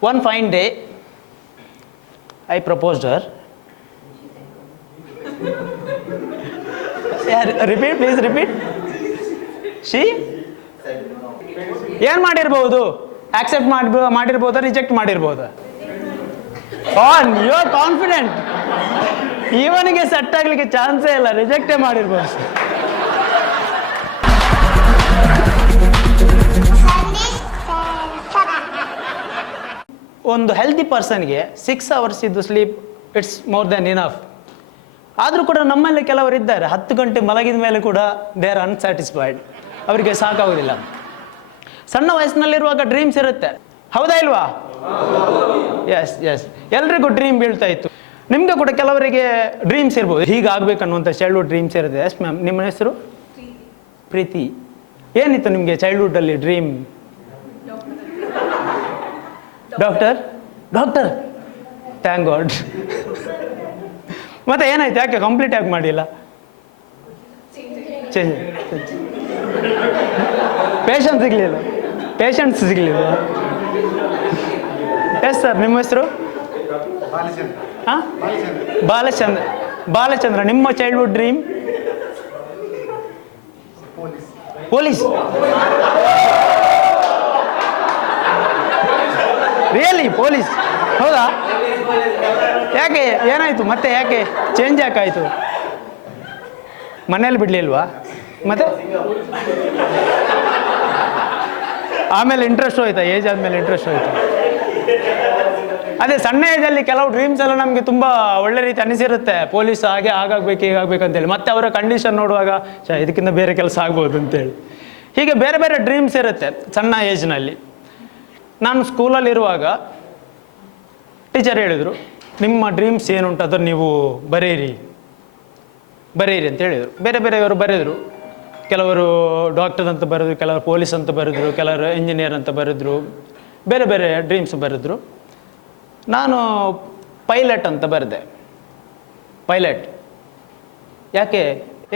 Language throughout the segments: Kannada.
One fine day, I proposed her. Yeah, repeat, please repeat. She? ಏನು ಮಾಡಿರ್ಬೋದು? ಆಕ್ಸೆಪ್ಟ್ ಮಾಡಿರ್ಬೋದಾ, ರಿಜೆಕ್ಟ್ ಮಾಡಿರ್ಬೋದಾ? And you are confident. ಇವನಿಗೆ ಸೆಟ್ ಆಗ್ಲಿಕ್ಕೆ ಚಾನ್ಸೇ ಇಲ್ಲ, ರಿಜೆಕ್ಟೇ ಮಾಡಿರ್ಬೋದು. ಒಂದು ಹೆಲ್ದಿ ಪರ್ಸನ್ಗೆ 6 hours ಇದ್ದು sleep it's more than enough. ಆದರೂ ಕೂಡ ನಮ್ಮಲ್ಲಿ ಕೆಲವರು ಇದ್ದಾರೆ 10 ಗಂಟೆ ಮಲಗಿದ ಮೇಲೆ ಕೂಡ ದೇ ಆರ್ ಅನ್ಸ್ಯಾಟಿಸ್ಫೈಡ್, ಅವರಿಗೆ ಸಾಕಾಗೋದಿಲ್ಲ. ಸಣ್ಣ ವಯಸ್ಸಿನಲ್ಲಿರುವಾಗ ಡ್ರೀಮ್ಸ್ ಇರುತ್ತೆ, ಹೌದಾ ಇಲ್ವಾ? ಎಸ್ ಎಸ್, ಎಲ್ರಿಗೂ ಡ್ರೀಮ್ ಬೀಳ್ತಾ ಇತ್ತು. ನಿಮಗೆ ಕೂಡ ಕೆಲವರಿಗೆ ಡ್ರೀಮ್ಸ್ ಇರ್ಬೋದು, ಹೀಗಾಗಬೇಕನ್ನುವಂಥ ಚೈಲ್ಡ್ಹುಡ್ ಡ್ರೀಮ್ಸ್ ಇರುತ್ತೆ. ಎಸ್ ಮ್ಯಾಮ್, ನಿಮ್ಮ ಹೆಸರು? ಪ್ರೀತಿ. ಏನಿತ್ತು ನಿಮಗೆ ಚೈಲ್ಡ್ಹುಡ್ಡಲ್ಲಿ dream? Doctor. Doctor, thank God. ಮತ್ತೆ ಏನಾಯ್ತು, ಯಾಕೆ ಕಂಪ್ಲೀಟ್ ಆಗಿ ಮಾಡಿಲ್ಲ? ಚೇಂಜ್ ಪೇಷಂಟ್ ಸಿಗಲಿಲ್ಲ, ಪೇಷಂಟ್ಸ್ ಸಿಗಲಿಲ್ಲ. ಎಸ್ ಸರ್, ನಿಮ್ಮ ಹೆಸರು? ಹಾಂ, ಬಾಲಚಂದ್ರ. ಬಾಲಚಂದ್ರ, ನಿಮ್ಮ childhood dream? Police. Really police? ಹೌದಾ? ಯಾಕೆ, ಏನಾಯಿತು ಮತ್ತೆ, ಯಾಕೆ ಚೇಂಜ್ ಯಾಕಾಯಿತು? ಮನೇಲಿ ಬಿಡಲಿಲ್ವಾ? ಮತ್ತೆ ಆಮೇಲೆ ಇಂಟ್ರೆಸ್ಟ್ ಹೋಯ್ತಾ? ಏಜ್ ಆದಮೇಲೆ ಇಂಟ್ರೆಸ್ಟ್ ಹೋಯ್ತಾ? ಅದೇ ಸಣ್ಣ ಏಜಲ್ಲಿ ಕೆಲವು ಡ್ರೀಮ್ಸ್ ಎಲ್ಲ ನಮಗೆ ತುಂಬ ಒಳ್ಳೆ ರೀತಿ ಅನಿಸಿರುತ್ತೆ, ಪೊಲೀಸ್ ಹಾಗೆ ಆಗಾಗಬೇಕು ಹೀಗಾಗಬೇಕಂತೇಳಿ. ಮತ್ತೆ ಅವರ ಕಂಡೀಷನ್ ನೋಡುವಾಗ ಇದಕ್ಕಿಂತ ಬೇರೆ ಕೆಲಸ ಆಗ್ಬೋದು ಅಂತೇಳಿ. ಹೀಗೆ ಬೇರೆ ಬೇರೆ ಡ್ರೀಮ್ಸ್ ಇರುತ್ತೆ ಸಣ್ಣ ಏಜ್ನಲ್ಲಿ. ನಾನು ಸ್ಕೂಲಲ್ಲಿರುವಾಗ ಟೀಚರ್ ಹೇಳಿದರು, ನಿಮ್ಮ ಡ್ರೀಮ್ಸ್ ಏನುಂಟು ಅದನ್ನು ನೀವು ಬರೆಯಿರಿ ಅಂತ ಹೇಳಿದರು. ಬೇರೆ ಬೇರೆಯವರು ಬರೆದರು. ಕೆಲವರು ಡಾಕ್ಟರ್ ಅಂತ ಬರೆದ್ರು, ಕೆಲವರು ಪೊಲೀಸ್ ಅಂತ ಬರೆದ್ರು, ಕೆಲವರು ಇಂಜಿನಿಯರ್ ಅಂತ ಬರೆದ್ರು, ಬೇರೆ ಬೇರೆ ಡ್ರೀಮ್ಸ್ ಬರೆದ್ರು. ನಾನು ಪೈಲಟ್ ಅಂತ ಬರೆದೆ. ಪೈಲಟ್ ಯಾಕೆ?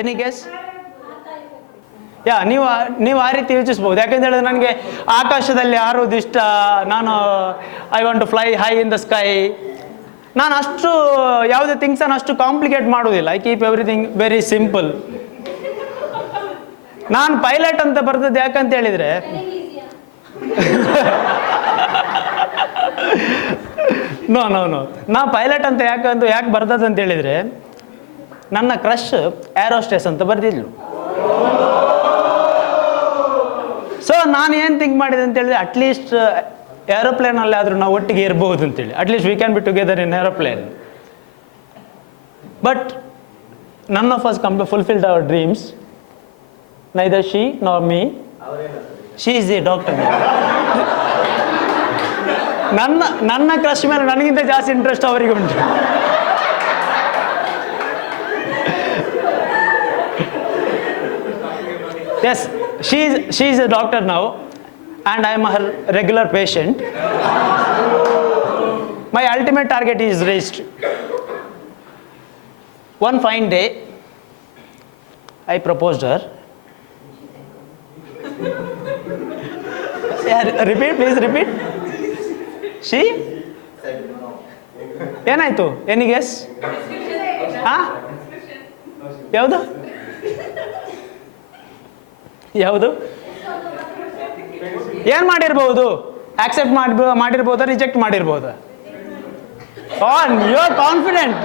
Any guess? ಯಾ, ನೀವು ಆ ರೀತಿ ಯೋಚಿಸ್ಬೋದು. ಯಾಕೆಂತ ಹೇಳಿದ್ರೆ ನನಗೆ ಆಕಾಶದಲ್ಲಿ ಹಾರೋದು ಇಷ್ಟ. ನಾನು I want to fly high in the sky. ನಾನು ಅಷ್ಟು ಯಾವುದೇ ಥಿಂಗ್ಸನ್ನು ಅಷ್ಟು ಕಾಂಪ್ಲಿಕೇಟ್ ಮಾಡೋದಿಲ್ಲ. I keep everything very simple. ನಾನು ಪೈಲಟ್ ಅಂತ ಬರೆದದ್ದು ಯಾಕಂತ ಹೇಳಿದರೆ, ನೋ ನೋ ನೋ ನಾ ಪೈಲಟ್ ಅಂತ ಯಾಕೆ ಬರ್ದದ್ದು ಅಂತ ಹೇಳಿದರೆ, ನನ್ನ ಕ್ರಶ್ ಏರೋಸ್ಟೇಸ್ ಅಂತ ಬರೆದಿದ್ಲು. ಸೊ ನಾನು ಏನು ಥಿಂಕ್ ಮಾಡಿದೆ ಅಂತ ಹೇಳಿದ್ರೆ, ಅಟ್ಲೀಸ್ಟ್ ಏರೋಪ್ಲೇನಲ್ಲಿ ಆದರೂ ನಾವು ಒಟ್ಟಿಗೆ ಇರ್ಬೋದು ಅಂತೇಳಿ. At least we can be together in aeroplane. But none of us fulfilled our dreams. Neither she nor me. She is a doctor. ನನ್ನ ಕ್ರಶ್ ಮೇಲೆ ನನಗಿಂತ ಜಾಸ್ತಿ ಇಂಟ್ರೆಸ್ಟ್ ಅವರಿಗೆ ಉಂಟು. Yes, she is a doctor now, and I am her regular patient. My ultimate target is reached. One fine day, I proposed her. Yeah, repeat, please repeat. She? ಏನಾಯ್ತು? Any guess? ಹಾಂ, ಯಾವುದು ಯಾವುದು? ಏನು ಮಾಡಿರ್ಬೋದು? ಆಕ್ಸೆಪ್ಟ್ ಮಾಡಿರ್ಬೋದಾ, ರಿಜೆಕ್ಟ್ ಮಾಡಿರ್ಬೋದಾ? And you are confident.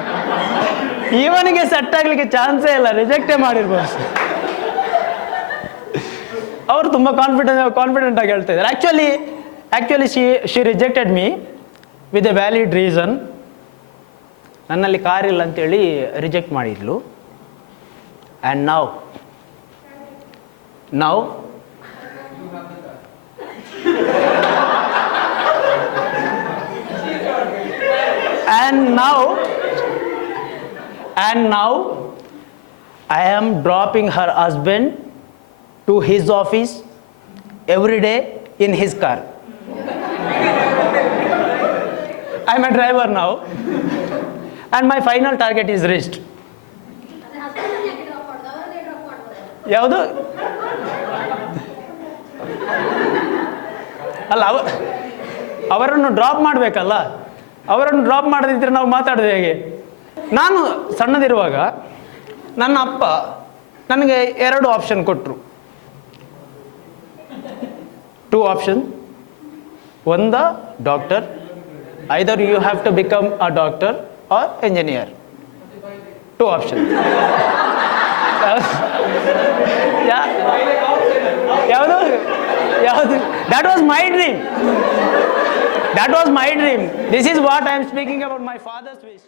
ಇವನಿಗೆ ಸೆಟ್ ಆಗ್ಲಿಕ್ಕೆ ಚಾನ್ಸೇ ಇಲ್ಲ, ರಿಜೆಕ್ಟೇ ಮಾಡಿರ್ಬೋದು. ಅವರು ತುಂಬ ಕಾನ್ಫಿಡೆಂಟ್ ಆಗಿ ಹೇಳ್ತಾ ಇದ್ದಾರೆ. Actually she rejected me with A valid reason. ನನ್ನಲ್ಲಿ ಕಾರ್ ಇಲ್ಲ ಅಂತೇಳಿ ರಿಜೆಕ್ಟ್ ಮಾಡಿದ್ಲು. ಆ್ಯಂಡ್ ನಾವು I am dropping her husband to his office every day in his car. I am a driver now, and my final target is reached. ಯಾವುದು? ಅಲ್ಲ, ಅವರನ್ನು ಡ್ರಾಪ್ ಮಾಡಬೇಕಲ್ಲ. ಅವರನ್ನು ಡ್ರಾಪ್ ಮಾಡದಿದ್ದರೆ ನಾವು ಮಾತಾಡೋದು ಹೇಗೆ? ನಾನು ಸಣ್ಣದಿರುವಾಗ ನನ್ನ ಅಪ್ಪ ನನಗೆ 2 ಆಪ್ಷನ್ ಕೊಟ್ಟರು. 2 ಆಪ್ಷನ್. ಒಂದು doctor, either you have to become a doctor or engineer. 2 option. ಯಾವುದು ಯಾವುದು? That was my dream. That was my dream. This is what I am speaking about my father's wish.